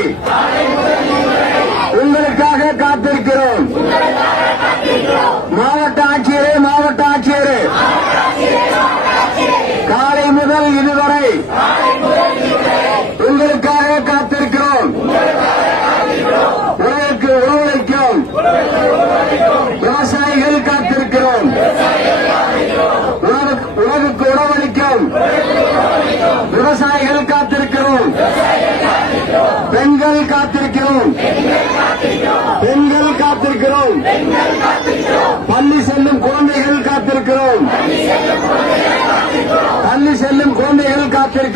உங்களுக்காக காத்திருக்கிறோம். மாவட்ட ஆட்சியரே, மாவட்ட ஆட்சியரே, காலை முதல் இதுவரை உங்களுக்காக காத்திருக்கிறோம்.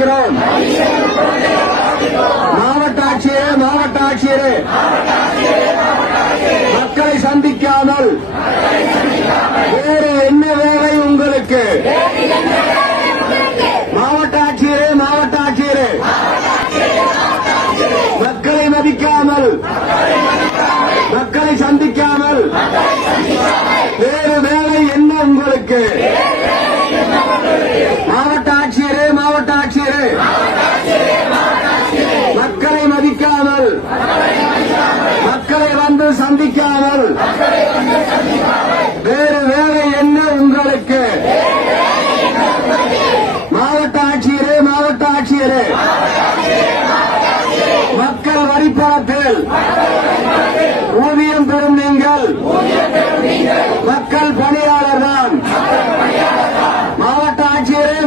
வாசிக்கிறோம். மாவட்ட ஆட்சியரே மக்களை சந்திக்காமல் வேறு என்ன வேலை உங்களுக்கு? மாவட்ட ஆட்சியரே மக்களை மதிக்காமல் மக்களை சந்திக்காமல் வேறு வேலை என்ன உங்களுக்கு? மாவட்ட ஆட்சியரே மக்களை மதிக்காமல் மக்களை வந்து சந்திக்காமல் வேறு வேலை என்ன உங்களுக்கு? மாவட்ட ஆட்சியரே மக்கள் வரிப்பணத்தில் ஊதியம் பெறும் நீங்கள் மக்கள் பணியாளர் தான். மாவட்ட ஆட்சியரே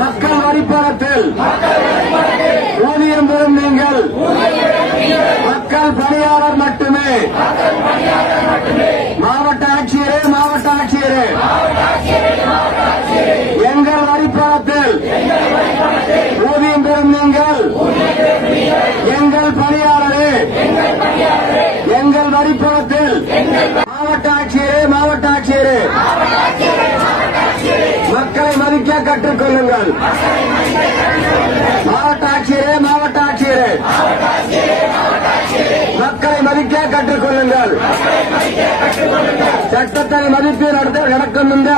மக்கள் வரிப்பணத்தில் ஊதியம் பெறும் நீங்கள் மக்கள் பணியாளர் மட்டுமே. மாவட்ட ஆட்சியரே எங்கள் வரிப்பணத்தில் ஊதியம் பெறும் நீங்கள் எங்கள் பணியாளரே எங்கள் வரிப்பணத்தில். மாவட்ட ஆட்சியரே மக்களை மதிக்க கற்றுக்கொள்ளுங்கள். மாவட்ட ஆட்சியரே மக்களை மதிக்க கற்றுக்கொள்ளுங்கள். சட்டத்தை மதித்து நடக்கும் இந்த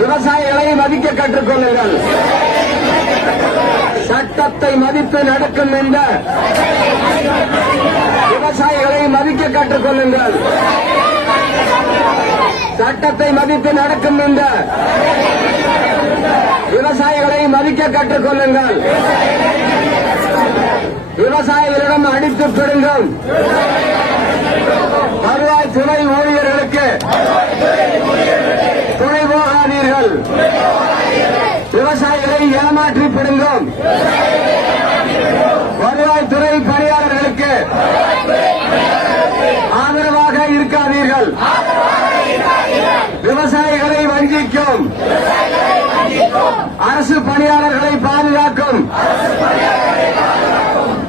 விவசாயிகளை மதிக்க கற்றுக்கொள்ளுங்கள். சட்டத்தை மதித்து நடக்கும் இந்த விவசாயிகளை மதிக்க கற்றுக்கொள்ளுங்கள். சட்டத்தை மதித்து நடக்கும் இந்த விவசாயிகளை மதிக்க கற்றுக்கொள்ளுங்கள். விவசாயிகளிடம் அடித்து பிடுங்கும் வருவாய் துறை ஊழியர்களுக்கு துணை போகாதீர்கள். விவசாயிகளை ஏமாற்றி பிடுங்கும் வருவாய்த்துறை பணியாளர்களுக்கு ஆதரவாக இருக்காதீர்கள். விவசாயிகளை வஞ்சிக்கும் அரசு பணியாளர்களை பாதுகாக்கும்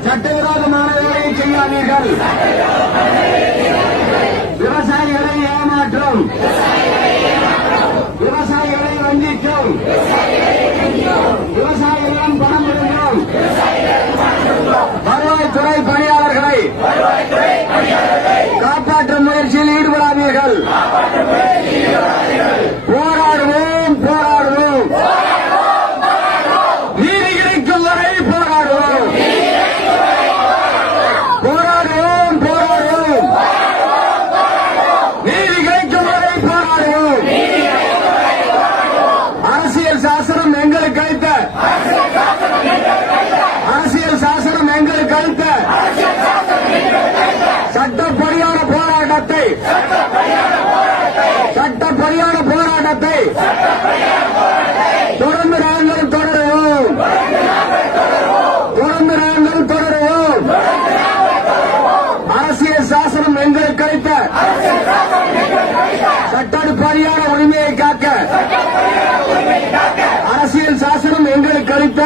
சட்டவிரோதமான வேலையை செய்யாதீர்கள். விவசாயிகளை ஏமாற்றும் விவசாயிகளை வஞ்சிக்கும் விவசாயிகளிடம் பணம் பிடுங்கும் வருவாய்த்துறை பணியாளர்களை காப்பாற்றும் முயற்சியில் ஈடுபடாதீர்கள். போராடுவோம் நீதி கிடைக்கும் வரை போராடுவோம். நீதி கிடைக்கும் வரை போராடுவோம். அரசியல் சாசனம் எங்களுக்கு அளித்த சட்டப்படியான போராட்டத்தை தொடர்ந்து நாங்கள் தொடருவோம். அரசியல் சாசனம் எங்களுக்கு அளித்த சட்டப்படியான உரிமையை காக்க அரசியல் சாசனம் எங்களுக்கு அளித்த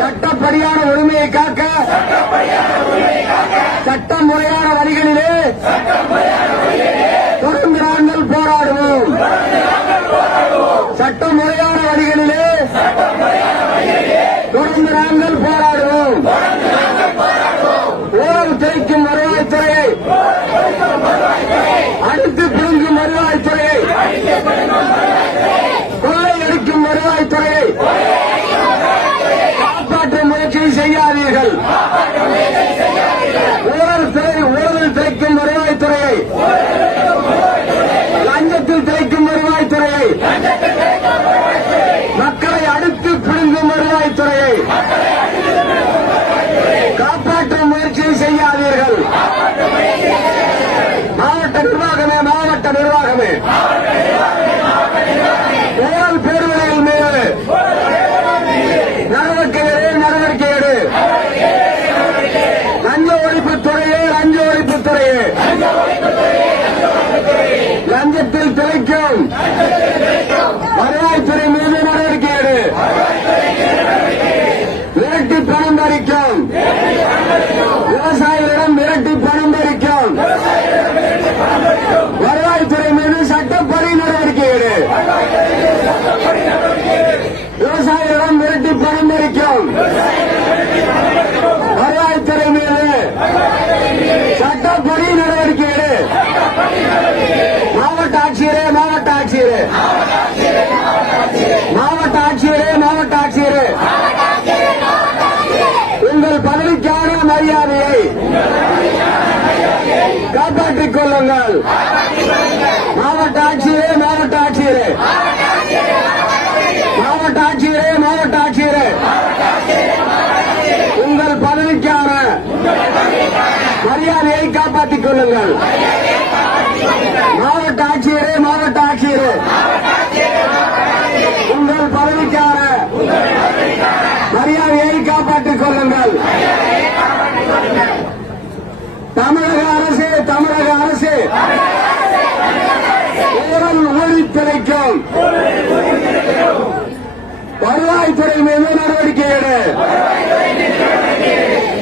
சட்டப்படியான உரிமையை காக்க சட்டம் முறையான வழிகளிலே தொடர்ந்து நாங்கள் போராடுவோம். சட்டம் முறையான வழிகளிலே தொடர்ந்து நாங்கள் போராடுவோம். ஊழல் திரைக்கும் வருவாய்த்துறையை அடித்து பிடுங்கும் வருவாய்த்துறையை கொள்ளையடிக்கும் வருவாய்த்துறையை காப்பாற்றும் முயற்சியை செய்யாதீர்கள். ஊழல் திரைக்கும் வருவாய்த்துறையை லஞ்சத்தில் திரைக்கும் வருவாய்த்துறையை மக்களை அடித்து பிடுங்கும் வருவாய்த்துறையை மாவட்ட ஆட்சியரே, மாவட்ட ஆட்சியரே, உங்கள் பதவிக்கான மரியாதையை காப்பாற்றிக் கொள்ளுங்கள். மாவட்ட ஆட்சியரே, மாவட்ட ஆட்சியரே, உங்கள் பதவிக்கான மரியாதையை காப்பாற்றிக் கொள்ளுங்கள். தமிழக அரசு, தமிழக அரசு ஊழல் ஒழித்துரைக்கும் வருவாய்த்துறை மீது நடவடிக்கை எடு.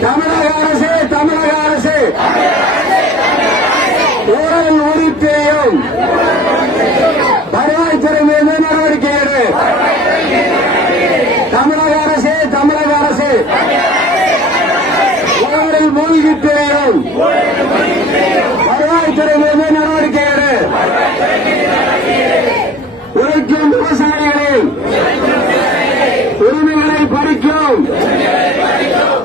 தமிழக அரசு, தமிழக அரசு ஊழல் ஒழித்தையும் வருவாய்த்துறை மீது நடவடிக்கை எடு. தமிழக அரசு, தமிழக அரசு ஊழலில் மூழ்கி தெரியும் வருவாய்த்துறை மீது நடவடிக்கை எடு. உழைக்கும் விவசாயிகளின் உரிமைகளை பறிக்கும்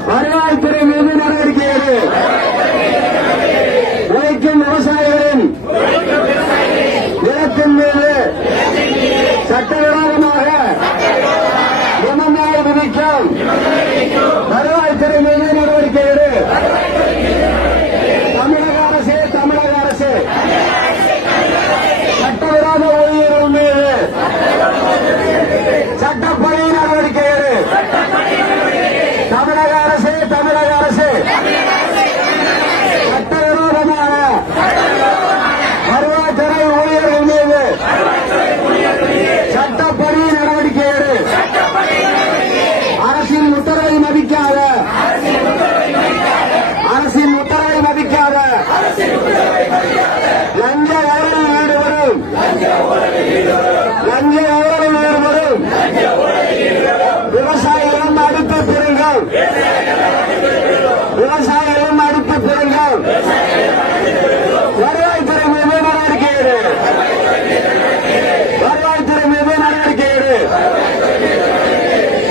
வருவாய்த்துறை மீது நடவடிக்கை எடு. உழைக்கும் விவசாயிகளின் நிலத்தின் மீது சட்டவிரோதமாக நிபந்தனை விதிக்கும் வருவாய்த்துறை மீது நடவடிக்கை எடு. தமிழக அரசு, தமிழக அரசு சட்டவிரோத ஊழியர்கள் மீது சட்டப்படி நடவடிக்கை எடு. தமிழக அரசு, தமிழக அரசு சட்டவிரோதமான வருவாய்த்துறை ஊழியர்கள் மீது சட்டப்படி நடவடிக்கை எடு. அரசின் உத்தரவை மதிக்காத, அரசின் உத்தரவை மதிக்காத லஞ்ச ஊழலில் ஈடுபடும், லஞ்ச ஊழலில் ஈடுபடும் விவசாயிகளும் அடுத்து பெறுங்கள், விவசாயிகளும் அடுத்து பெறுங்கள். வருவாய்த்துறை மீது நடவடிக்கை எடு. வருவாய்த்துறை மீது நடவடிக்கை எடு.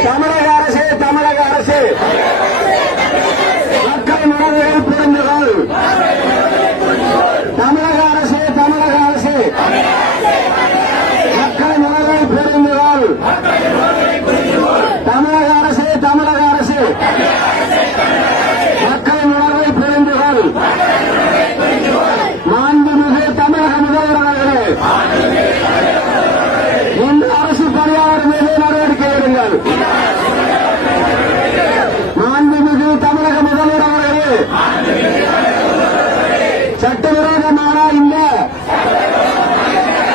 தமிழக அரசு, தமிழக அரசு மக்கள் உணர்வுகள் புரிந்துகள். தமிழக அரசு, தமிழக அரசு மக்கள் உணர்வுகள் புரிந்துகள். தமிழக அரசு, தமிழக அரசு மக்கள் உணர்வை புரிந்துகள். மாண்புமிகு தமிழக முதல்வர் அவர்களே, இந்த அரசு பணியாளர் மீது நடவடிக்கை எடுங்கள். மாண்புமிகு தமிழக முதல்வர் அவர்களே, சட்டவிரோதமான இந்த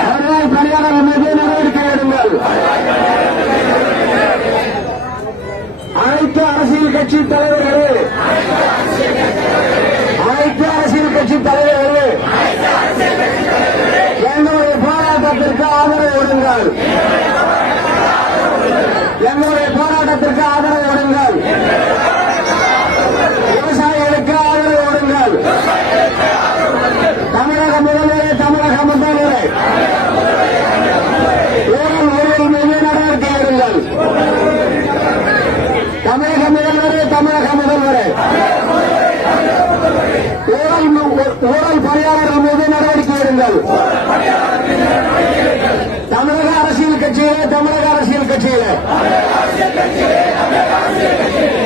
வருவாய் பணியாளர் மீது நடவடிக்கை எடுங்கள். அனைத்து அரசியல் கட்சி தலைவர்களே, அனைத்து அரசியல் கட்சி தலைவர்களே, எங்களுடைய போராட்டத்திற்கு ஆதரவு கொடுங்கள். எங்களுடைய போராட்டத்திற்கு ஆதரவு கொடுங்கள். விவசாயிகளுக்கு ஆதரவு கொடுங்கள். தமிழக முதல்வரே, தமிழக முதல்வரே ஊழல் ஊழல் மீது நடவடிக்கை எடுங்கள். தமிழக முதல்வரே, தமிழக முதல்வரே ஊழல் பணியாளர்கள் மீது நடவடிக்கை எடுங்கள். தமிழக அரசியல் கட்சியிலே, தமிழக அரசியல் கட்சியிலே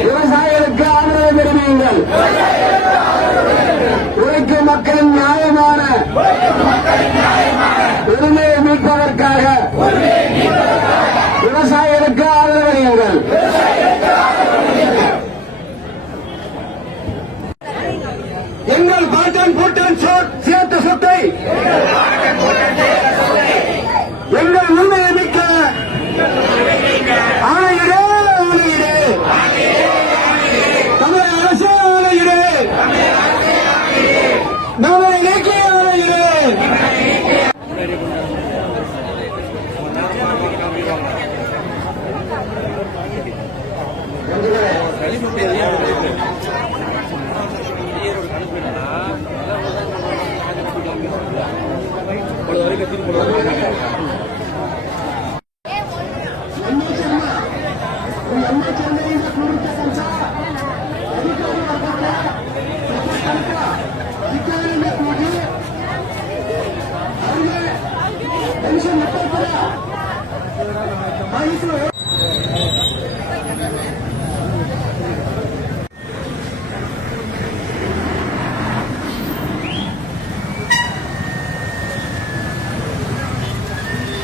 விவசாயிகளுக்கு ஆதரவு தெரிவியுங்கள். உழைக்கும் மக்களின் நியாயமான உரிமையை மீட்பதற்காக விவசாயிகளுக்கு ஆதரவு அளியுங்கள்.